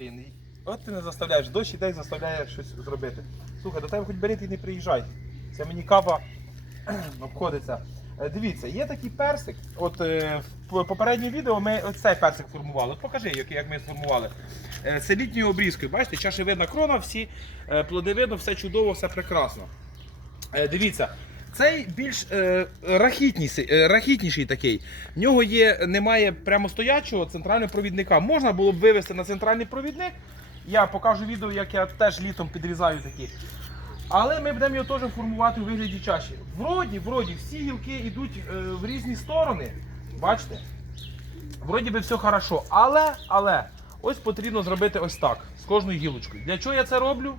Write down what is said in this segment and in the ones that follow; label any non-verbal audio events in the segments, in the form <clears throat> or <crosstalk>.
блін. От ти не заставляєш, дощ іде і заставляє щось зробити. Слухай, до тебе хоч бери, ти не приїжджай. Це мені кава <clears throat> обходиться. Е, Дивіться, є такий персик. От е, в попередньому відео ми цей персик формували. От покажи, як, як ми сформували. Е, Це літньою обрізкою. Бачите, чашевидна крона, всі плоди видно, все чудово, все прекрасно. Дивіться, цей більш е, рахітніший, е, рахітніший такий. В нього є, немає прямо стоячого центрального провідника. Можна було б вивести на центральний провідник. Я покажу відео, як я теж літом підрізаю такі. Але ми будемо його теж формувати у вигляді чаші. Вроді, вроді, всі гілки йдуть е, в різні сторони. Бачите? Вроді би все хорошо. Але, але, ось потрібно зробити ось так, з кожною гілочкою. Для чого я це роблю?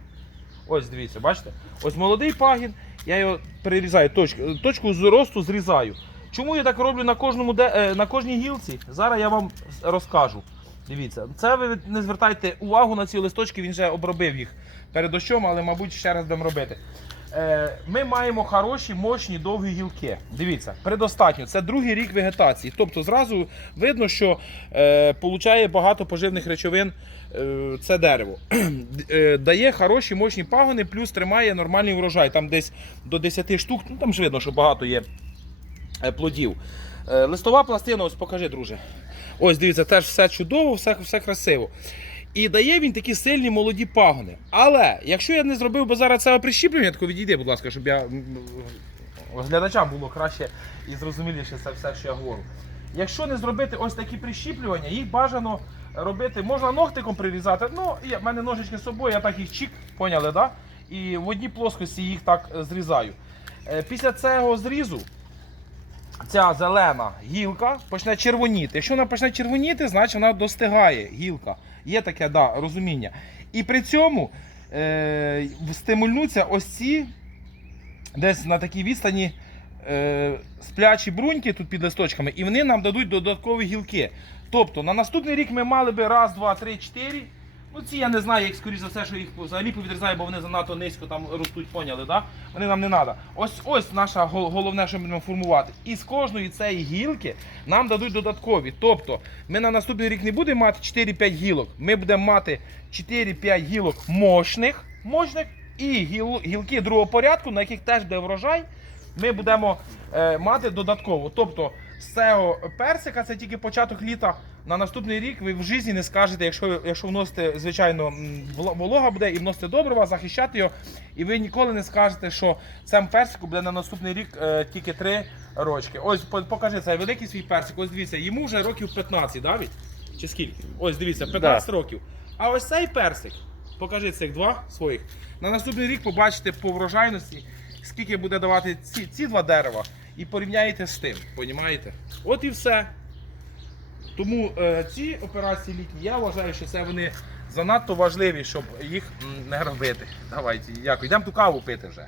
Ось дивіться, бачите? Ось молодий пагін, я його перерізаю, точку, точку зросту зрізаю. Чому я так роблю на, кожному, де- е, на кожній гілці? Зараз я вам розкажу. Дивіться, це ви не звертайте увагу на ці листочки, він вже обробив їх перед дощом, але, мабуть, ще раз будемо робити. Е, Ми маємо хороші, мощні, довгі гілки. Дивіться, предостатньо. Це другий рік вегетації. Тобто зразу видно, що е, получає багато поживних речовин е, це дерево. Дає хороші, мощні пагони, плюс тримає нормальний врожай. Там десь до 10 штук, ну там ж видно, що багато є плодів. Листова пластина, ось покажи, друже. Ось дивіться, теж все чудово, все, все красиво. І дає він такі сильні молоді пагони. Але якщо я не зробив би зараз це прищіплення, тако відійди, будь ласка, щоб я глядачам було краще і зрозуміліше це все, що я говорю. Якщо не зробити ось такі прищіплювання, їх бажано робити, можна ногтиком прирізати. Ну, я, в мене ножички з собою, я так їх чік, поняли, да? І в одній плоскості їх так е, зрізаю. Е, Після цього зрізу ця зелена гілка почне червоніти. Якщо вона почне червоніти, значить вона достигає гілка. Є таке да, розуміння. І при цьому е, стимульнуться ось ці десь на такій відстані е, сплячі бруньки тут під листочками, і вони нам дадуть додаткові гілки. Тобто на наступний рік ми мали би раз, два, три, чотири. Ну, ці я не знаю, як скоріш за все, що їх взагалі повідрізаю, бо вони занадто низько там ростуть, поняли, да? Вони нам не треба. Ось ось наше головне, що ми будемо формувати. І з кожної цієї гілки нам дадуть додаткові. Тобто ми на наступний рік не будемо мати 4-5 гілок. Ми будемо мати 4-5 гілок мощних, мощних і гіл, гілки другого порядку, на яких теж буде врожай. Ми будемо е, мати додатково. Тобто цього персика це тільки початок літа. На наступний рік ви в житті не скажете, якщо, якщо вносите, звичайно, волога буде і вносите добрива, захищати його, і ви ніколи не скажете, що цьому персику буде на наступний рік е, тільки 3 рочки. Ось покажи цей великий свій персик. Ось дивіться, йому вже років 15, да, Віть? Чи скільки? Ось дивіться, 15 років. А ось цей персик, покажи цих два своїх. На наступний рік побачите по врожайності, скільки буде давати ці, ці два дерева, і порівняєте з тим. Понімаєте? От і все. Тому е, ці операції літні, я вважаю, що це вони занадто важливі, щоб їх не робити. Давайте, дякую. Йдемо ту каву пити вже.